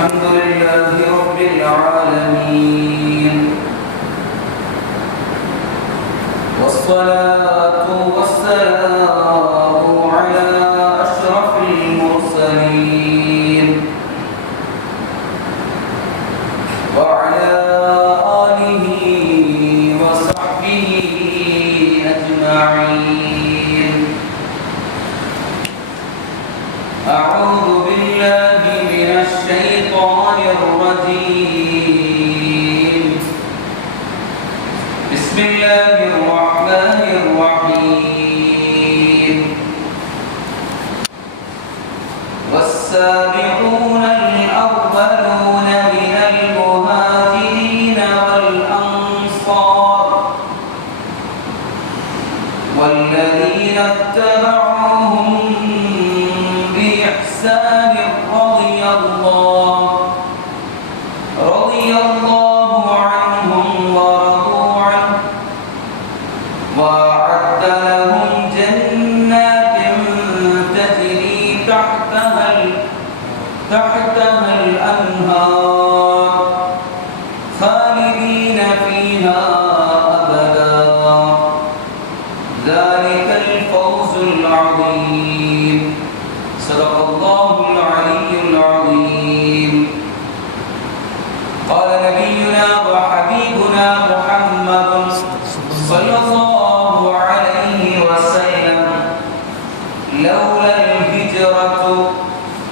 الحمد لله رب العالمين. والصلاة والسلام بسم الله الرحمن السَّاعَةِ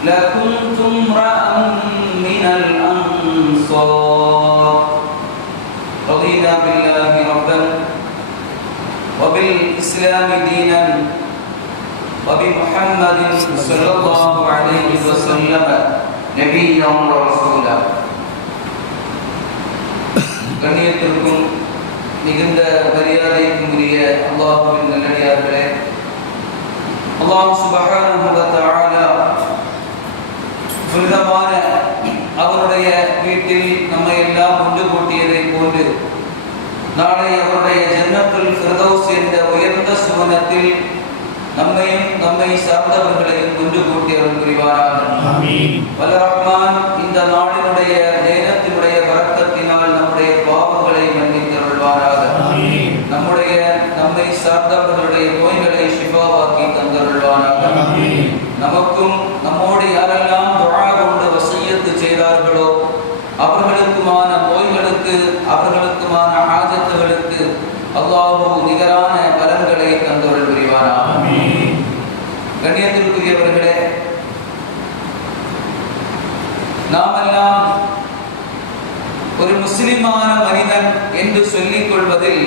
لكنت امرأ من الأنصار رضينا بالله ربا وبالإسلام دينا وبمحمد صلى الله عليه وسلم نبيا ورسولا கண்ணியத்திற்கும் மிகுந்த மரியாதைக்கும் உரிய அல்லாஹுவின் நல்லடியார்களே அல்லாஹ் சுபஹானஹு வ தஆலா புனிதமான அவருடைய வீட்டில் நம்மை எல்லாம் ஒன்று கூட்டியதை போன்று நாளை அவருடைய ஜன்னத்துல் ஃபிர்தௌஸ் என்ற உயர்ந்த சுவனத்தில் நம்மையும் நம்மை சார்ந்தவர்களையும் ஒன்று கூட்டி அருள் புரிவாராக வல்ல ரஹ்மான் இந்த நாளினுடைய நேரத்தினுடைய அல்லாஹு நிகரான பலன்களை தந்தருள் புரிவாராக. கண்ணியத்திற்குரியவர்களே நாமெல்லாம் ஒரு முஸ்லிமான மனிதன் என்று சொல்லிக் கொள்வதில்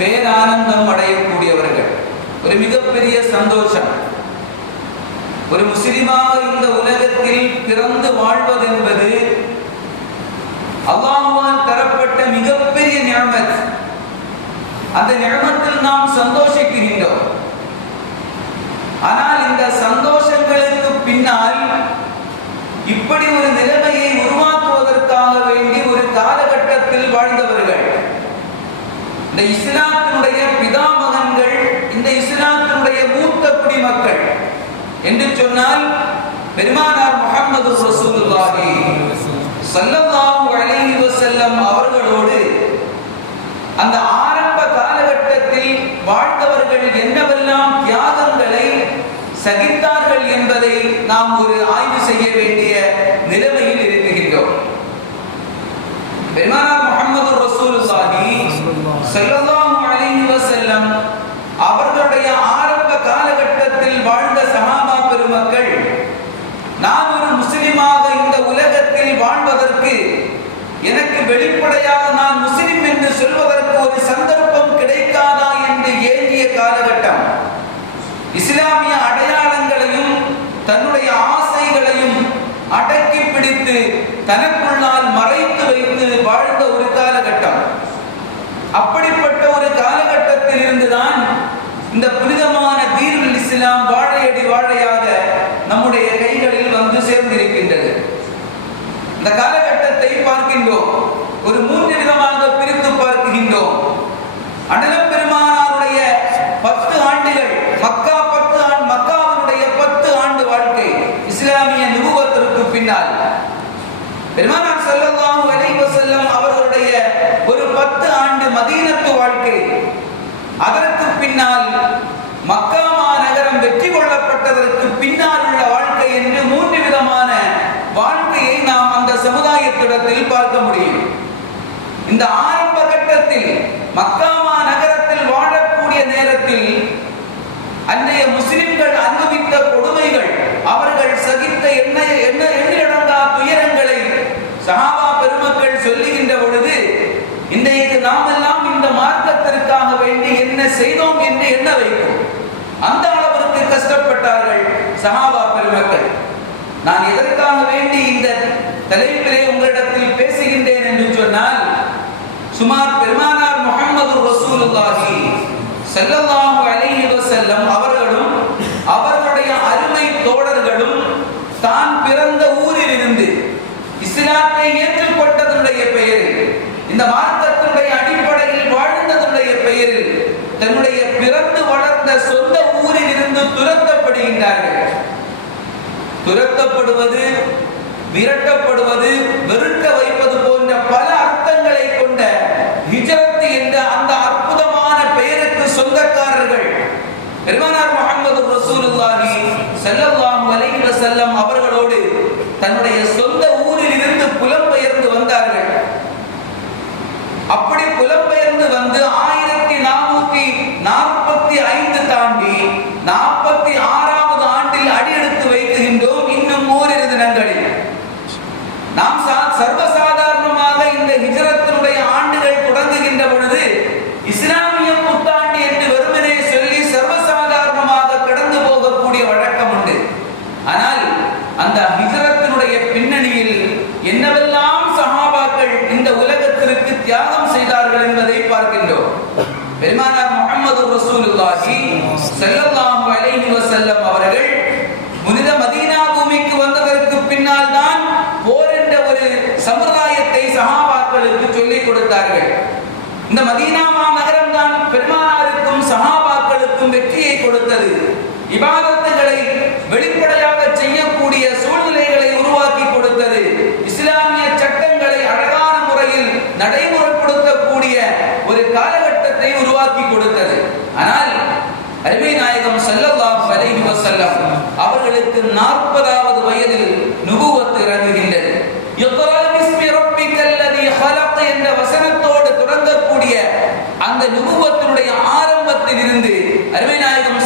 பேரானந்தம் அடையக்கூடியவர்கள். ஒரு மிகப்பெரிய சந்தோஷம். ஒரு முஸ்லிமாக இந்த உலகத்தில் பிறந்து வாழ்வதென்பது அல்லாஹ்வால் தரப்பட்ட மிகப்பெரிய நியமத். அந்த நியமத்தில் நாம் சந்தோஷிக்கின்றோம் ஆனால் இந்த சந்தோஷங்களுக்கு பின்னால் இப்படி ஒரு நிலைமையை உருவாக்குவதற்காக வேண்டி ஒரு காலகட்டத்தில் வாழ்ந்தவர்கள் இந்த இஸ்லாத்தினுடைய பிதாமகன்கள் இந்த இஸ்லாத்தினுடைய மூத்த குடிமக்கள் என்று சொன்னால் பெருமானார் முகமது ரசூலுல்லாஹி ஸல்லல்லாஹு அலைஹி வஸல்லம் அவர்களோடு அந்த ஆரம்ப சகித்தார்கள் என்பதை நாம் ஒரு ஆய்வு செய்ய வேண்டிய நிலைமையில் இருக்குகின்றோம் பெருமானார் முகமது ரசூலுல்லாஹி ஸல்லல்லாஹு அலைஹி செல்லம் அவர்களுடைய ஆரம்ப காலகட்டத்தில் வாழ்ந்த சகாபா பெருமக்கள் நான் ஒரு முஸ்லிமாக இந்த உலகத்தில் வாழ்வதற்கு எனக்கு வெளிப்படையாக நான் முஸ்லிம் என்று சொல்வதற்கு ஒரு சந்தர்ப்பம் அடக்கி பிடித்து தனக்குள்ளால் மறைத்து வைத்து வாழ்ந்த ஒரு காலகட்டம். அப்படிப்பட்ட ஒரு காலகட்டத்தில் இருந்துதான் இந்த புனிதமான தீர்வில் இஸ்லாம் வாழையடி வாழையாக நம்முடைய கைகளில் வந்து சேர்ந்திருக்கின்றது. இந்த காலகட்டத்தை பார்க்கின்றோம். இந்த ஆரம்ப கட்டத்தில் மக்காமா நகரத்தில் வாழக்கூடிய நேரத்தில் அன்றைய முஸ்லிம்கள் அனுபவித்த கொடுமைகள் அவர்கள் சகித்த என்ன என்ன எண்ணிலடங்கா துயரங்களை சஹாபா பெருமக்கள் சொல்லுகின்ற பொழுது இன்றைக்கு நாமெல்லாம் இந்த மார்க்கத்திற்காக வேண்டி என்ன செய்தோம் என்று என்ன வைக்கும்? அந்த அளவிற்கு கஷ்டப்பட்டார்கள் சஹாபா பெருமக்கள். நான் எதற்காக வேண்டி இந்த தலைப்பிலே உங்களிடத்தில் பேசுகின்றேன்? என்று சொன்னால் சுமார் பெருமானார் முகமது ரசூலுல்லாஹி ஸல்லல்லாஹு அலைஹி வஸல்லம் அவர்களும் அவர்களுடைய அருமை தோழர்களும் தான் பிறந்த ஊரில் இருந்து இஸ்லாத்தை ஏற்றுக்கொண்டதனுடைய பெயரில் இந்த மார்க்கத்தினுடைய அடிப்படையில் வாழ்ந்ததனுடைய பெயரில் தன்னுடைய பிறந்து வளர்ந்த சொந்த ஊரில் இருந்து துரத்தப்படுகின்றார்கள். துரத்தப்படுவது விரட்டப்படுவது வெறுக்க வைப்பது போல் அர்த்தங்களை கொண்ட ஹிஜரத் என்ற அந்த அற்புதமான பெயருக்கு சொந்தக்காரர்கள் பெருமானார் முகமது ரசூலுல்லாஹி ஸல்லல்லாஹு அலைஹி வஸல்லம் அவர்களோடு தன்னுடைய சொந்த ஊரில் இருந்து புலம்பெயர்ந்து வந்தார்கள் அப்படி புலம்பெயர்ந்து வந்து ஆயிரத்தி நானூத்தி நாற்பத்தி ஐந்து தாண்டி நாற்பத்தி ஆறாவது ஆண்டில் அடியெடுத்து வைக்கின்றோம் இன்னும் ஓரிரு தினங்களில் நாம் சா- சர்வசாதாரணமாக இந்த ஹிஜரத்தினுடைய ஆண்டுகள் தொடங்குகின்ற பொழுது இஸ்லாமிய புத்தாண்டு என்று வெறுமனே சொல்லி சர்வசாதாரணமாக கடந்து போகக்கூடிய வழக்கம் உண்டு ஆனால் அந்த ஹிஜரத்தினுடைய பின்னணியில் என்னவெல்லாம் சஹாபாக்கள் இந்த உலகத்திற்கு தியாகம் செய்தார்கள் என்பதை பார்க்கின்றோம் பெருமானார் முகமது ரசூலுல்லாஹி ஸல்லல்லாஹு அலைஹி வஸல்லம் அவர்கள் புனித மதீனா பூமிக்கு வந்ததற்கு பின்னால் தான் போர் என்ற ஒரு சமுதாயத்தை சஹாபாக்களுக்கு சொல்லிக் கொடுத்தார்கள் இந்த மதீனா மாநகரம் தான் பெருமானாருக்கும் சஹாபாக்களுக்கும் வெற்றியை கொடுத்தது இபாதத்துகளை வெளிப்படையாக செய்யக்கூடிய சூழ்நிலைகளை உருவாக்கி கொடுத்தது இஸ்லாமிய சட்டங்களை அழகான முறையில் நடைமுறைப்படுத்தக்கூடிய ஒரு காலகட்டத்தை உருவாக்கி கொடுத்தது ஆனால் அருமை நாயகம் ஸல்லல்லாஹு அலைஹி வஸல்லம் அவர்களுக்கு நாற்பதாவது வயதில் நுபுவத் இறங்குகின்றது. என்ற வசனத்தோடு தொடங்கக்கூடிய அந்த நுபுவத்தினுடைய ஆரம்பத்தில் இருந்து அருமை நாயகம்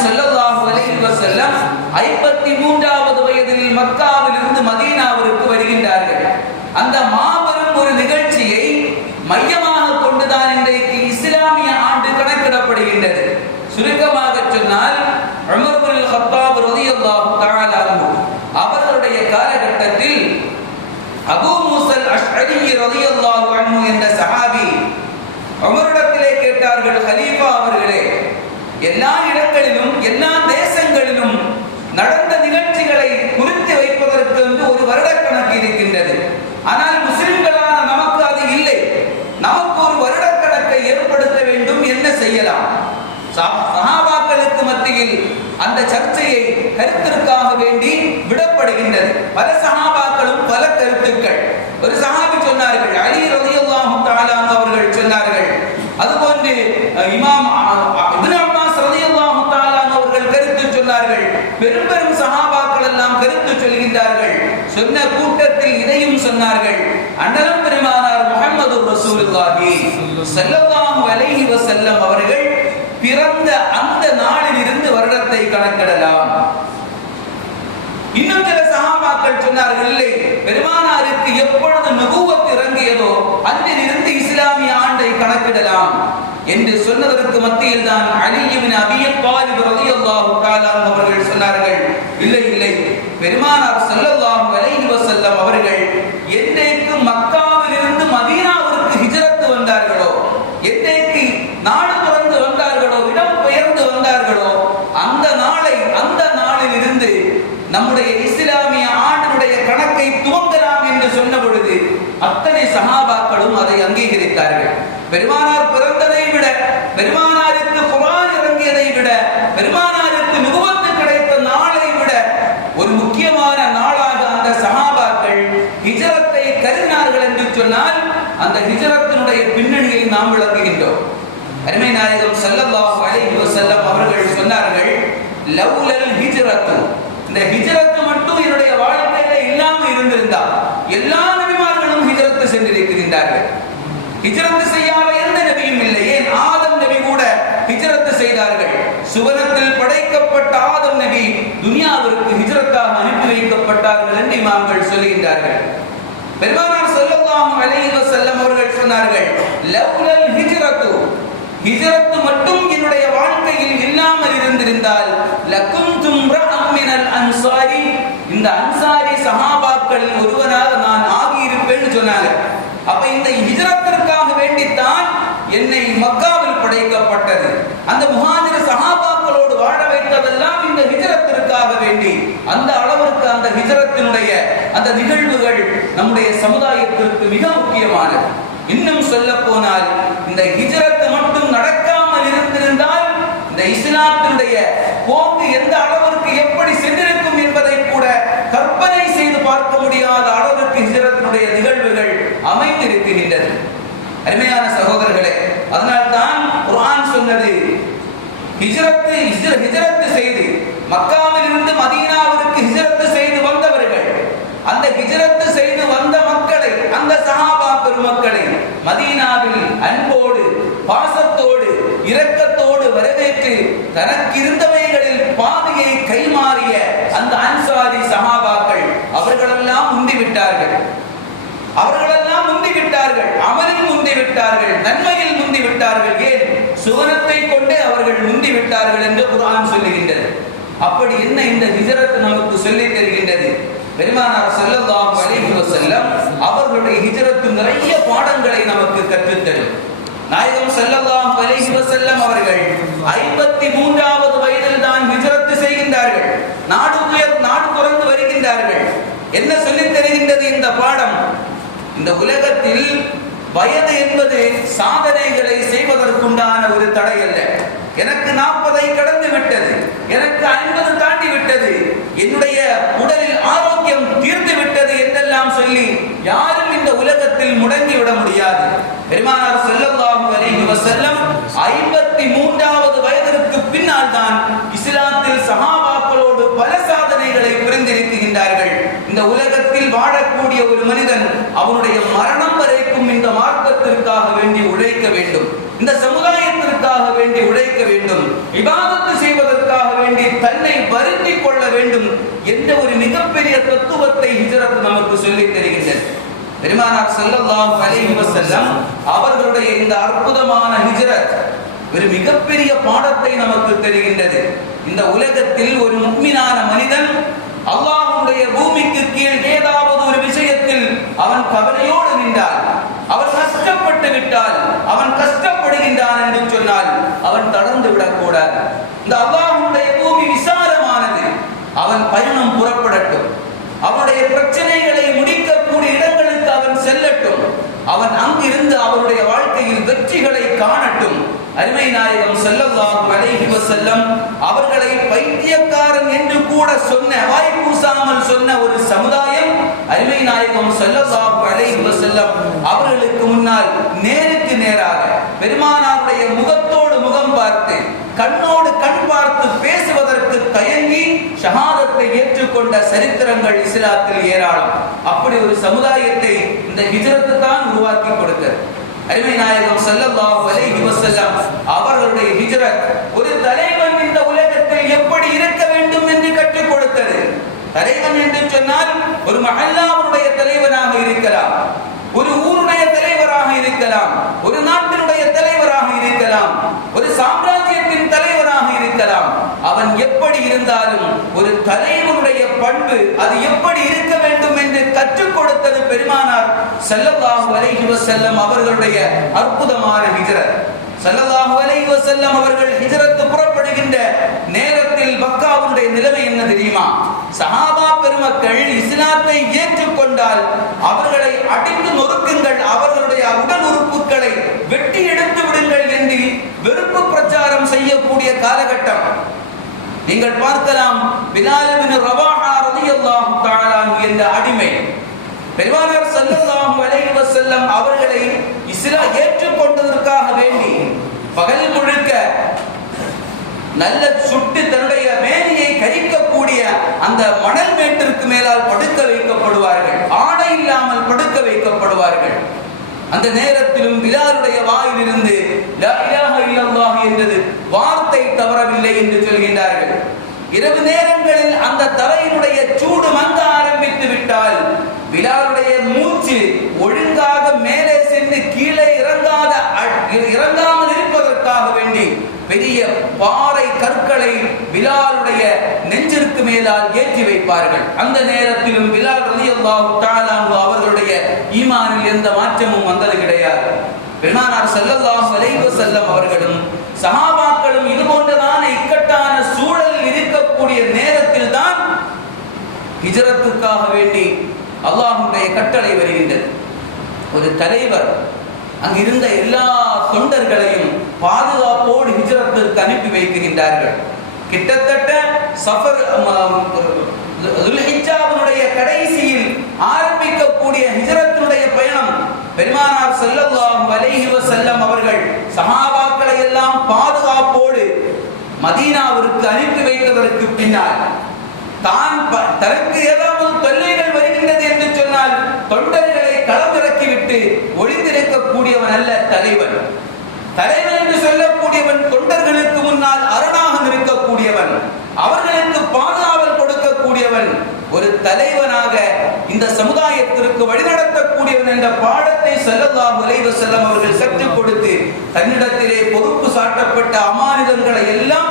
அலைஹி வஸல்லம் ஐம்பத்தி மூன்றாவது வயதில் மக்காவில் இருந்து மதீனா வருகின்றார்கள் அந்த மாபெரும் ஒரு நிகழ்ச்சியை மையமாக கொண்டுதான் இன்றைக்கு இஸ்லாமிய ஆண்டு கணக்கிடப்படுகின்றது சுருக்கமாக சொன்னால் உமர் பின் கத்தாப் ரலியல்லாஹு தஆலா அன்ஹு அவர்களுடைய காலகட்டத்தில் அபூ மூசல் அஷ்அரி ரலியல்லாஹு அன்ஹு என்ற சஹாபி உமரிடத்திலே கேட்டார்கள் கலீஃபா அவர்களே எல்லா இடங்களிலும் எல்லா தேசங்களிலும் நடந்த நிகழ்ச்சிகளை குறித்து வைப்பதற்கு வந்து ஒரு வருடக்கணக்கு இருக்கின்றது ஆனால் முஸ்லிம்களான நமக்கு அது இல்லை நமக்கு ஒரு வருடக்கணக்கை ஏற்படுத்த வேண்டும் என்ன செய்யலாம் சஹா- சஹாபாக்களுக்கு மத்தியில் அந்த சர்ச்சையை கருத்திற்காக வேண்டி விடப்படுகின்றது. பல சஹாபாக்களும் பல கருத்துக்கள். ஒரு சஹாபி சொன்னார்கள் அலி அவர்கள் சொன்னார்கள் அதுபோன்று இமாம் இப்னு அப்பாஸ் அவர்கள் கருத்து சொன்னார்கள். பெரும் பெரும் சஹாபாக்கள் எல்லாம் கருத்து சொல்கின்றார்கள். சொன்ன கூட்டத்தில் இதையும் சொன்னார்கள். அண்ணலம் பெருமானார் முஹம்மது ரசூலுல்லாஹி ஸல்லல்லாஹு அலைஹி வஸல்லம் அவர்கள் பிறந்த அந்த நாளில் இருந்து வருடத்தை கணக்கிடலாம் இன்னும் சில சஹாபாக்கள் சொன்னார்கள் இல்லை பெருமானாருக்கு எப்பொழுது நபுவத் இறங்கியதோ அன்றிலிருந்து இஸ்லாமிய ஆண்டை என்று சொன்னதற்கு மத்தியில் தான் அலியின் அபிய தாலிப் ரலியல்லாஹு தஆலா அவர்கள் சொன்னார்கள் இல்லை இல்லை பெருமானார் ஸல்லல்லாஹு அலைஹி வஸல்லம் அவர்கள் என்றைக்கு மக்காவிலிருந்து மதீனாவிற்கு ஹிஜ்ரத் வந்தார்களோ என்றைக்கு நாடு துறந்து வந்தார்களோ இடம் பெயர்ந்து வந்தார்களோ அந்த நாளை அந்த நாளில் இருந்து நம்முடைய இஸ்லாமிய ஆண்டினுடைய கணக்கை துவங்கலாம் என்று சொன்ன பொழுது அத்தனை சகாபாக்களும் அதை அங்கீகரித்தார்கள். பெருமானார் பிறந்ததை விட பெருமானாருக்கு குரான் இறங்கியதை விட பெருமானாருக்கு நுபுவத்து கிடைத்த நாளை விட ஒரு முக்கியமான நாளாக அந்த சகாபாக்கள் ஹிஜரத்தை என்று சொன்னால் அந்த ஹிஜரத்தினுடைய பின்னணியை நாம் விளங்குகின்றோம் அருமை நாயகம் ஸல்லல்லாஹு அலைஹி வஸல்லம் அவர்கள் சொன்னார்கள் லவ்லல் ஹிஜ்ரத்து. இந்த ஹிஜ்ரத் மட்டும் என்னுடைய வாழ்க்கையில இல்லாம இருந்திருந்தா எல்லா நபிமார்களும் ஹிஜ்ரத் சென்றிருக்கின்றார்கள் ஹிஜரத்து செய்யாத எந்த நபியும் இல்லை. ஏன்? ஆதம் நபி கூட ஹிஜரத்து செய்தார்கள். சுவனத்தில் படைக்கப்பட்ட ஆதம் நபி துனியாவிற்கு ஹிஜரத்தாக அனுப்பி வைக்கப்பட்டார்கள் என்று இமாம்கள் சொல்லுகின்றார்கள். பெருமானார் சொல்லலாம் அலைஹி செல்லம் அவர்கள் சொன்னார்கள் லவ்லல் ஹிஜரத்து ஹிஜரத்து மட்டும் என்னுடைய வாழ்க்கையில் இல்லாமல் இருந்திருந்தால் லக்கும் ரஅம் அன்சாரி. இந்த அன்சாரி சஹாபாக்களில் ஒருவனாக நான் ஆகியிருப்பேன்னு சொன்னாங்க. அப்ப இந்த ஹிஜரத் என்னை மக்காவில் படைக்கப்பட்டது. அந்த முஹாஜிர சஹாபாக்களோடு வாழ வைத்ததெல்லாம் இந்த ஹிஜரத்திற்காக வேண்டி. அந்த அளவிற்கு அந்த ஹிஜரத்தினுடைய அந்த நிகழ்வுகள் நம்முடைய சமுதாயத்திற்கு மிக முக்கியமானது. இன்னும் சொல்ல போனால் இந்த ஹிஜரத்து மட்டும் நடக்காமல் இருந்திருந்தால் இந்த இஸ்லாத்தினுடைய போக்கு எந்த அளவு எப்படி சென்றிருக்கும் என்பதை கூட கற்பனை செய்து பார்க்க முடியாத அளவிற்கு ஹிஜ்ரத்தினுடைய நிகழ்வுகள் அமைந்திருக்கின்றது அருமையான சகோதரர்களே அதனால்தான் குர்ஆன் சொன்னது ஹிஜ்ரத்து ஹிஜரத்து செய்து மக்காவில் இருந்து மதீனாவிற்கு ஹிஜரத்து செய்து வந்தவர்கள் அந்த ஹிஜரத்து செய்து வந்த மக்களை அந்த சஹாபா பெருமக்களை மதீனாவில் அன்போடு பாசத்தோடு இரக்கத்தோடு வரவேற்று தனக்கு இருந்தவைகளில் பாதையை கைமாறிய அந்த அன்சாரி சஹாபாக்கள் அவர்களெல்லாம் முந்திவிட்டார்கள் அவர்களெல்லாம் முந்திவிட்டார்கள் அமலில் முந்தி விட்டார்கள் நன்மையில் முந்தி விட்டார்கள் ஏன்? சுவனத்தை கொண்டே அவர்கள் முந்தி விட்டார்கள் என்று குரான் சொல்லுகின்றது. அப்படி என்ன இந்த ஹிஜரத் நமக்கு சொல்லி தருகின்றது? பெருமானார் செல்லல்லாம் அலைஹி செல்லம் அவர்களுடைய ஹிஜரத்து நிறைய பாடங்களை நமக்கு கற்றுத்தரும். நாயகம் செல்லல்லாம் அலைஹி செல்லம் அவர்கள் 53வது வயதில் தான் ஹிஜரத்து செய்கின்றார்கள். நாடு உயர் நாடு குறைந்து வருகின்றார்கள். என்ன சொல்லித் தருகின்றது இந்த பாடம்? இந்த உலகத்தில் வயது என்பது சாதனைகளை செய்வதற்குண்டான ஒரு தடை அல்ல. எனக்கு நாற்பதை கடந்து விட்டது எனக்கு ஐம்பது தாண்டி விட்டது என்னுடைய உடலில் ஆரோக்கியம் தீர்ந்து விட்டது என்றெல்லாம் சொல்லி யாரும் இந்த உலகத்தில் முடங்கி விட முடியாது. பெருமானார் ஸல்லல்லாஹு அலைஹி வஸல்லம் 53வது வயதிற்கு பின்னால் தான் இஸ்லாத்தில் சஹாபாக்களோடு பல சாதனைகளை புரிந்திருக்கின்றார்கள். இந்த உலகத்தில் வாழக்கூடிய ஒரு மனிதன் அவனுடைய மரணம் இந்த மார்க்கத்திற்காக வேண்டி உழைக்க வேண்டும். இந்த சமுதாயத்திற்காக வேண்டி உழைக்க வேண்டும். விவாதத்து செய்வதற்காக வேண்டி தன்னை வருத்திக் கொள்ள வேண்டும் என்ற ஒரு மிகப்பெரிய தத்துவத்தை ஹிஜரத் நமக்கு சொல்லித் தருகின்றது. பெருமானார் செல்லல்லாம் அலைஹி வஸல்லம் அவர்களுடைய இந்த அற்புதமான ஹிஜரத் ஒரு மிகப்பெரிய பாடத்தை நமக்கு தெரிகின்றது. இந்த உலகத்தில் ஒரு முக்மினான மனிதன் அல்லாஹ்வுடைய பூமிக்கு கீழ் ஏதாவது ஒரு விஷயத்தில் அவன் கவலையோடு நின்றான். விட்டால் அவன் கஷ்டப்படுகின்றான் என்று சொன்னால் அவன் தளர்ந்து விடக்கூடாது இந்த அல்லாஹ்வுடைய பூமி விசாலமானது. அவன் பயணம் புறப்படட்டும். அவனுடைய பிரச்சனைகளை முடிக்கக்கூடிய இடங்களுக்கு அவன் செல்லட்டும். அவன் அங்கிருந்து அவருடைய வாழ்க்கையில் வெற்றிகளை காணட்டும். அருமை நாயகம் ஸல்லல்லாஹு அலைஹி வஸல்லம் அவர்களை பைத்தியக்காரன் என்று கூட சொன்ன வாய் கூசாமல் சொன்ன ஒரு சமுதாயம் அருமை நாயகம் ஸல்லல்லாஹு அலைஹி வஸல்லம் அவர்களுக்கு முன்னால் நேருக்கு நேராக பெருமானாருடைய முகத்தோடு முகம் பார்த்து கண்ணோடு கண் பார்த்து பேசுவதற்கு தயங்கி ஷஹாதத்தை ஏற்றுக்கொண்ட சரித்திரங்கள் இஸ்லாத்தில் ஏராளம். அப்படி ஒரு சமுதாயத்தை இந்த ஹிஜரத்து தான் உருவாக்கி கொடுத்தது. அருமை நாயகம் ஸல்லல்லாஹு அலைஹி வஸல்லம் அவர்களுடைய ஹிஜ்ரத் ஒரு தலைவன் இந்த உலகத்தில் எப்படி இருக்க வேண்டும் என்று கற்றுக் கொடுத்தது. தலைவன் என்று சொன்னால் ஒரு மஹல்லாவுடைய தலைவனாக இருக்கலாம் ஒரு ஊருடைய தலைவராக இருக்கலாம் ஒரு நாட்டினுடைய தலைவராக இருக்கலாம் ஒரு சாம்ராஜ்யத்தின் தலைவராக இருக்கலாம் அவன் எப்படி இருந்தாலும் ஒரு தலைவனுடைய பண்பு அது எப்படி இருக்க வேண்டும் என்று கற்றுக் கொடுத்தது பெருமானார் ஸல்லல்லாஹு அலைஹி செல்லம் அவர்களுடைய அற்புதமான ஹிஜ்ரத். ஸல்லல்லாஹு அலைஹி வஸல்லம் அவர்கள் ஹிஜ்ரத் புறப்படுகின்ற நேரத்தில் மக்காவுடைய நிலைமை என்ன தெரியுமா? சஹாபா பெருமக்கள் இஸ்லாத்தை ஏற்றுக்கொண்டால் அவர்களை அடித்து நொறுக்குங்கள் அவர்களுடைய உடல் உறுப்புகளை வெட்டி எடுத்து விடுங்கள் என்று வெறுப்பு பிரச்சாரம் செய்யக்கூடிய நீங்கள் பார்க்கலாம் பிலால் ரவாஹா ரலியல்லாஹு தஆலா என்ற அடிமை. பெருமானார் ஸல்லல்லாஹு அலைஹி வஸல்லம் அவர்களை இஸ்லாம் ஏற்றுக்கொண்டதற்காக வேண்டி பகல் முழுக்க நல்ல சுட்டு தன்னுடைய மேனியை கரிக்கக்கூடிய அந்த மணல் மேட்டிற்கு மேலால் படுக்க வைக்கப்படுவார்கள். ஆடை இல்லாமல் படுக்க வைக்கப்படுவார்கள். அந்த நேரத்திலும் பிலாலுடைய வாயிலிருந்து என்றது வார்த்தை தவறவில்லை என்று சொல்கின்றார்கள். இரவு நேரங்களில் அந்த தரையினுடைய சூடு மந்த ஆரம்பித்து விட்டால் விலாருடைய மூச்சு ஒழுங்காக மேலே சென்று கீழே இறங்காத இறங்காமல் இருப்பதற்காக வேண்டி பெரிய பாறை கற்களை விலாருடைய நெஞ்சிற்கு மேலால் ஏற்றி வைப்பார்கள். அந்த நேரத்திலும் பிலால் ரலியல்லாஹு தஆலா அவர்களுடைய ஈமானில் எந்த மாற்றமும் வந்தது கிடையாது. பெருமானார் ஸல்லல்லாஹு அலைஹி செல்லம் அவர்களும் சஹாபாக்களும் இது போன்ற ஹிஜரத்துக்காக வேண்டி அல்லாஹுடைய கட்டளை வருகின்றது. ஒரு தலைவர் அங்கிருந்த எல்லா தொண்டர்களையும் பாதுகாப்போடு ஹிஜரத்திற்கு அனுப்பி வைக்கின்றார்கள். கிட்டத்தட்ட சஃபர் துல்ஹிஜாவினுடைய கடைசியில் ஆரம்பிக்கக்கூடிய ஹிஜரத்தினுடைய பயணம் பெருமானார் செல்லல்லாம் அலைஹி செல்லம் அவர்கள் சஹாபாக்களை எல்லாம் பாதுகாப்போடு மதீனாவிற்கு அனுப்பி வைத்ததற்கு பின்னால் தான் ப- தனக்கு ஏதாவது தொல்லைகள் வருகின்றது என்று சொன்னால் தொண்டர்களை களமிறக்கிவிட்டு ஒளிந்திருக்கக்கூடியவன் அல்ல தலைவன். தலைவன் என்று சொல்லக்கூடியவன் தொண்டர்களுக்கு முன்னால் அரணாக நிற்கக்கூடியவன் அவர்களுக்கு பாதுகாவல் கொடுக்கக்கூடியவன் ஒரு தலைவனாக இந்த சமுதாயத்திற்கு வழிநடத்தக்கூடியவன் என்ற பாடத்தை செல்லலாம் அலைஹி செல்லம் அவர்கள் கற்றுக் கொடுத்து தன்னிடத்திலே பொறுப்பு சாட்டப்பட்ட அமானிதங்களை எல்லாம்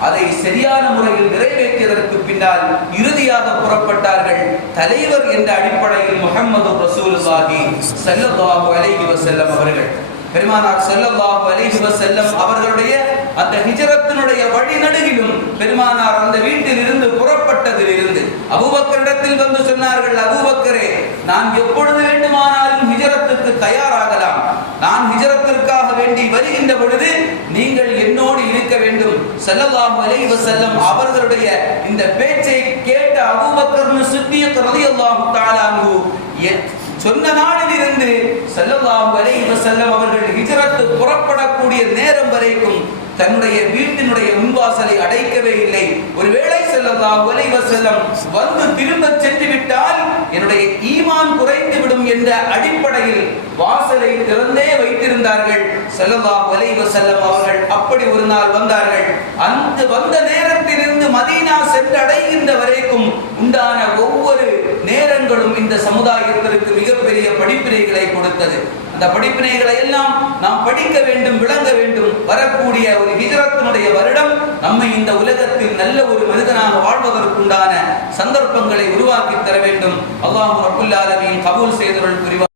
அதை சரியான முறையில் நிறைவேற்றியதற்கு பின்னால் இறுதியாக புறப்பட்டார்கள் தலைவர் என்ற அடிப்படையில் முஹம்மது ரசூலுல்லாஹி ஸல்லல்லாஹு அலைஹி வஸல்லம் அவர்கள். பெருமானார் ஸல்லல்லாஹு அலைஹி வஸல்லம் அவர்களுடைய அந்த ஹிஜரத்தினுடைய வழிநடுகிலும் பெருமானார் அந்த வீட்டில் இருந்து புறப்பட்டதிலிருந்து அபூபக்கரிடத்தில் வந்து சொன்னார்கள் அபூபக்கரே நான் எப்பொழுது வேண்டுமானாலும் ஹிஜரத்துக்கு தயாராகலாம் நான் ஹிஜரத்திற்காக வேண்டி வருகின்ற பொழுது நீங்கள் என்னோடு இருக்க வேண்டும் ஸல்லல்லாஹு செல்லம் அவர்களுடைய இந்த பேச்சை கேட்ட அபூபக்கர் சித்தியக் ரலியல்லாஹு தஆலா அன்ஹு சொன்ன நாளிலிருந்து ஸல்லல்லாஹு அலைஹி செல்லம் அவர்கள் ஹிஜரத்து புறப்படக்கூடிய நேரம் வரைக்கும் தன்னுடைய வீட்டினுடைய முன்வாசலை அடைக்கவே இல்லை. ஒருவேளை ஸல்லல்லாஹு வலைவ செல்லம் வந்து திரும்ப சென்று விட்டால் என்னுடைய ஈமான் குறைந்து விடும் என்ற அடிப்படையில் வாசலை திறந்தே வைத்திருந்தார்கள். ஸல்லல்லாஹு வலைவ செல்லம் அவர்கள் அப்படி ஒரு நாள் வந்தார்கள். அந்த வந்த நேரத்திலிருந்து மதீனா சென்றடைகின்ற வரைக்கும் உண்டான ஒவ்வொரு நேரங்களும் இந்த சமுதாயத்திற்கு மிகப்பெரிய படிப்பினைகளை கொடுத்தது. இந்த படிப்பினைகளை எல்லாம் நாம் படிக்க வேண்டும் விளங்க வேண்டும். வரக்கூடிய ஒரு ஹிஜரத்தினுடைய வருடம் நம்மை இந்த உலகத்தில் நல்ல ஒரு மனிதனாக வாழ்வதற்குண்டான சந்தர்ப்பங்களை உருவாக்கி தர வேண்டும். அல்லாஹு ரபுல் கபூல் செய்தவர்கள் புரிவார்.